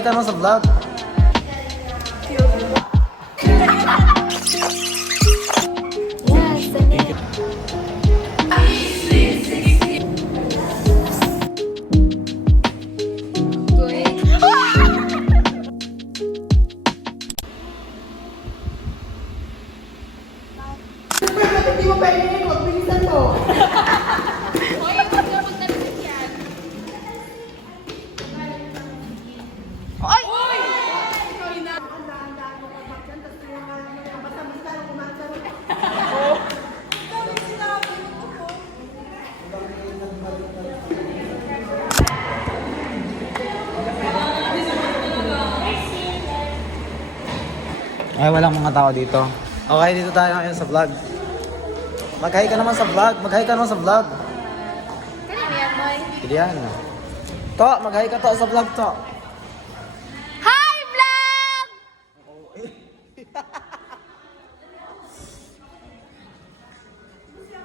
Mag-hi ka naman sa vlog. Yes, Thank you. Hindi mo pwede nito, bilisan mo. Ay, walang mga tao dito. Okay, dito tayo ngayon sa vlog. Mag-hi ka naman sa vlog. Mag-hi ka naman sa vlog. Kanina yan, boy. Hindi yan. To, mag-hi ka to sa vlog to. Hi, vlog!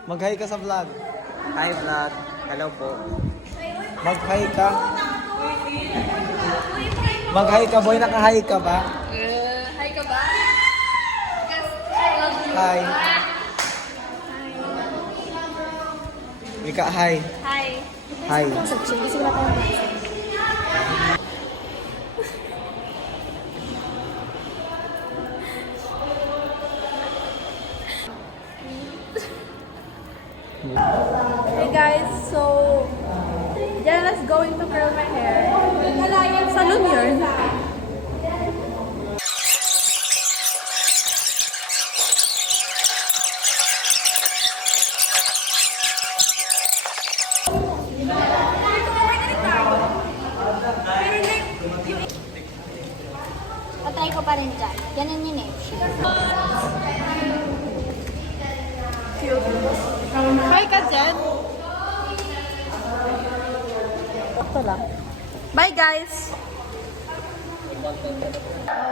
Mag-hi ka sa vlog. Hi vlog. Hello po. Mag-hi ka. Mag-hi ka boy. Naka-hi ka ba? Hi ka ba? Because I love you. Hi. Mika, hi. Hi. Hi. Gusto ko na tayo. Hey guys, so Jana's going to curl my hair. Salon yun. Patry ko pa rin dyan. Ganun yun eh. Hi ka dyan. Ito lang. Bye guys!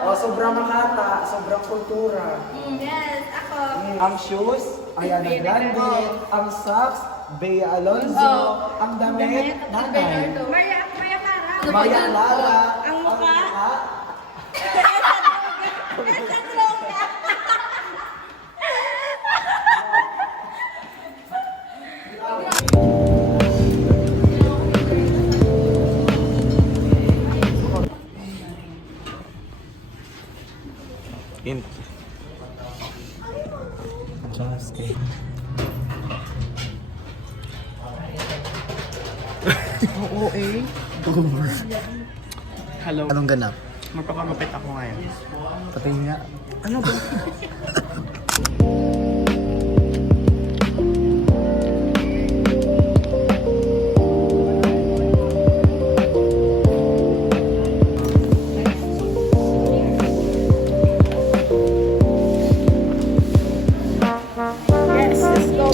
Oh, sobrang makata. Sobrang kultura. Yes, ako. Ang shoes, Ariana Grande. Ang socks, Bea Alonzo. Ang damit, nanay. Maya Clara. Maya Clara. Ang mukha. Int. Just kidding. Oo eh. Hello. Anong ganap? Magpakamapit ako ngayon. Patingin nga. Ano ba? Yes, let's go.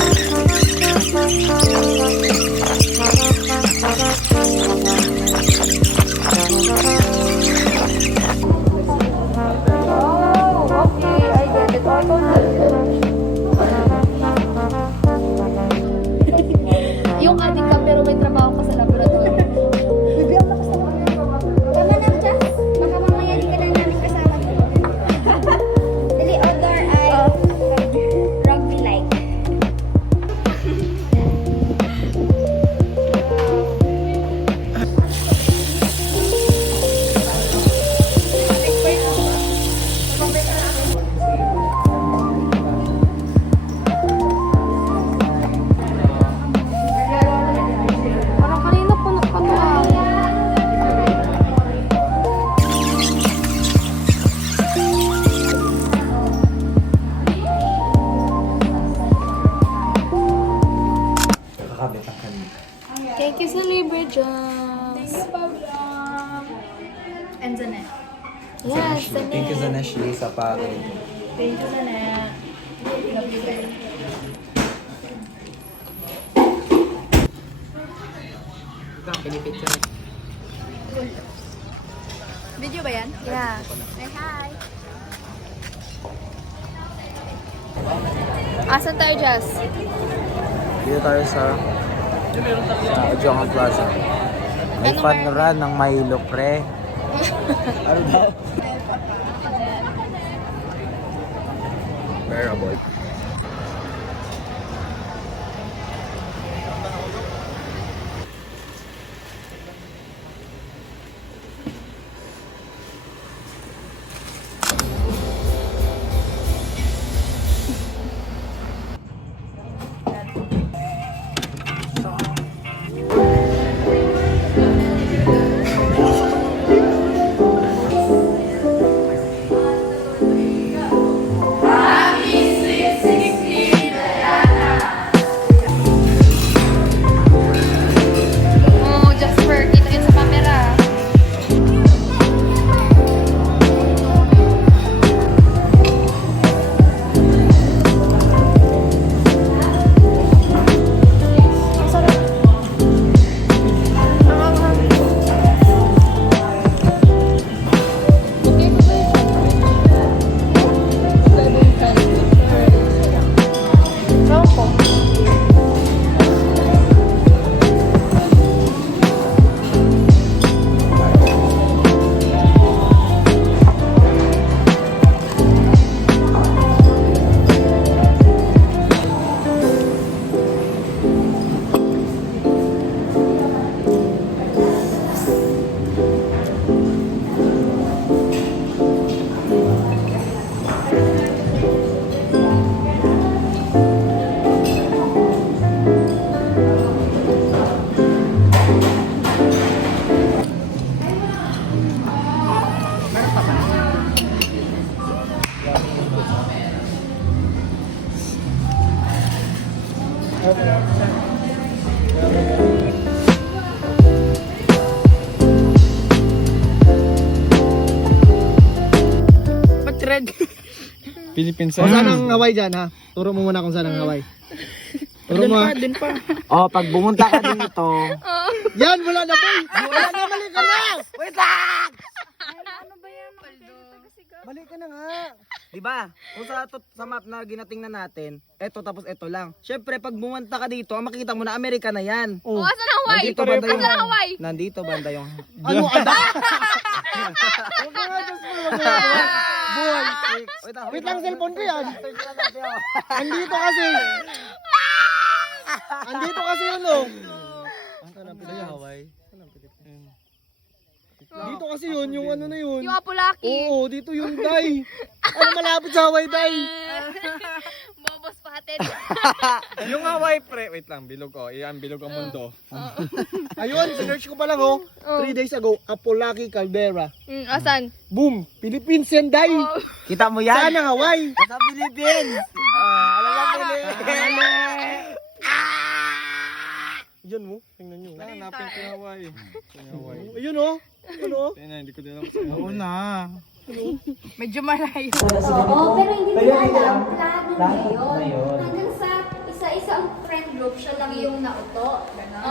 Oh, okay, I get it. Yung adik ka pero may trabaho ka sa laboratory. Bibigyan mo ka sa laboratory. Tama na, Jess. Baka mamaya di ka na namin kasama dito. Dali, outdoor ay rugby like. Parang kanina puno ka to ah. Kakabit ang kanina. Thank you sa Libre Jams. Thank you, Pablo. And Zanet. Yes, Thank you, Zaneshi, sa pare. Thank you, Zanet. Love you guys. Video ba yan? Yeah. Say hi. Asan tayo, Jess? Dito tayo sa Ojongan Plaza. May fun run ng Milo, pre. Ano daw? Bearable. Oh, Jasper, kita yun sa camera. Philippines. Kung saan ang Hawaii dyan, ha? Turo mo muna kung saan ang Hawaii. Turo mo, ha? Oh, pag bumunta ka dito, Yan, wala na, boy! Wala na, mali ka na! wait lang! Mali ka na nga. Di ba? Kung sa map na ginatingnan natin, eto tapos eto lang. Syempre, pag bumunta ka dito, ang makikita mo na Amerika na yan. Oh, asan ang Hawaii? Nandito banda yung... Asan ang Hawaii? Nandito banda yung... Ano, ada? Huwag ka nga, Diyos mo, huwag ka nga. Boy, wait lang, cellphone ko yan. Andito kasi. Andito kasi yun, oh. Sa'yo, Hawaii. Dito kasi yun, yung ano na yun. Yung Apulaki. Oo, dito yung Day. Ano malapit sa Hawaii, Day? Bobos patin. Yung Hawaii, pre. Wait lang, bilog ko. Iyan, bilog ang mundo. Ayun, sinearch ko pa lang, oh. 3 days ago, Apolaki Caldera. Asan? Boom! Philippines yan, Day. Kita mo yan? Saan ang Hawaii? Sa Philippines! Alam mo, Philippines! Diyan mo, tingnan nyo. Hanapin ko yung Hawaii. Yung Hawaii. Ayun, oh. Ano, oh. Tingnan, hindi ko din alam sa'yo. Oo na. Medyo malayo. Oo, pero hindi Pero nila hindi alam. alam. Plano Plano na na yun. yun. Hanggang sa isa-isa ang friend group, siya lang yung nauto. Ganon.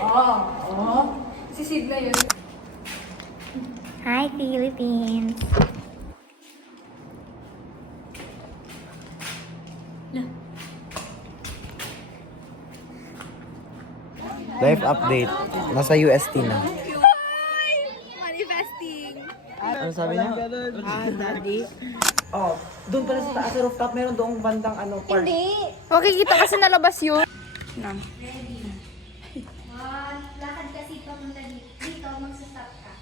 Oo. Sisid na yun. Hi, Philippines. Life update. Nasa UST na. Manifesting. Ano sabi niya? Daddy. Oh, doon pala sa taas sa rooftop, meron doong bandang ano, park. Hindi. Okay, kita kasi nalabas yun. Lakad kasi papunta dito. Dito, magsastop ka.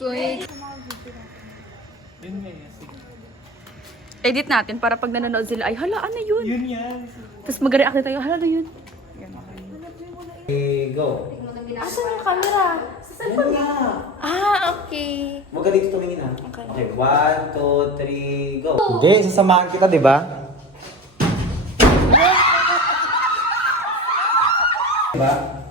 Wait. Edit natin para pag nanonood sila, ay hala, ano yun? Yun yan. Tapos mag-react na tayo, hala, ano yun? Okay, go. Asan yung camera? Sa cellphone Yan nga. Okay. Huwag ka dito tumingin ha. Okay, 1, 2, 3, go. Hindi, sasamahan kita, di ba? Diba?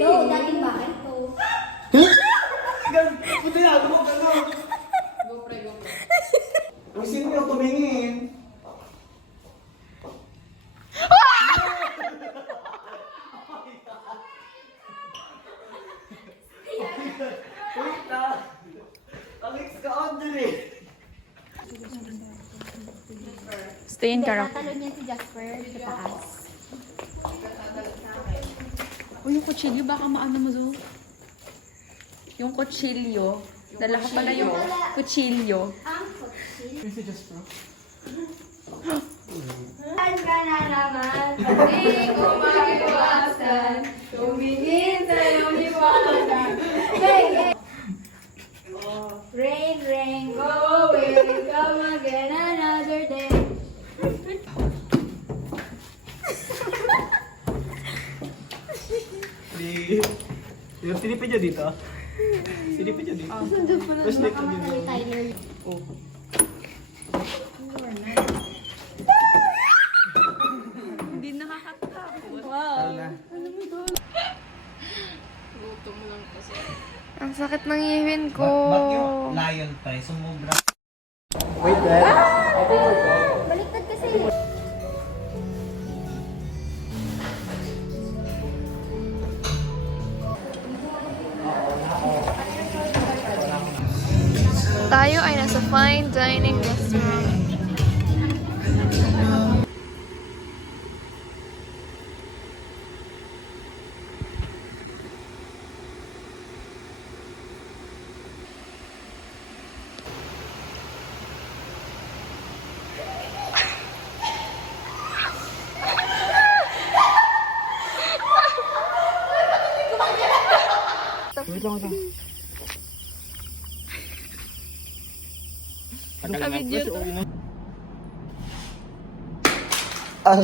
Hello, dating bahay to. Uy, sino yung tumingin? Wait na. Alex ka Andre. Stay in character. Tatalo niya si Jasper sa taas. Uy, yung kutsilyo, baka maano mo zo? Yung kutsilyo. Dala ka pala yung kutsilyo. Ang kutsil. Si Jasper. Saan ka na naman? Hindi ko maiwasan. Tumingin sa iyong liwanag. Hey, hey. Rain, rain, go away. Come again another day. Yung sinipin niya dito? Sinipin niya dito? Sundot mo lang makamakali Tyler. Hindi nakakatakot. Wow. Ang sakit ng ngipin ko. Ba't yung lion pa eh? Sumubra. Baliktad kasi. Tayo ay nasa fine dining restaurant. Wait lang, wait lang. Video to. Ah,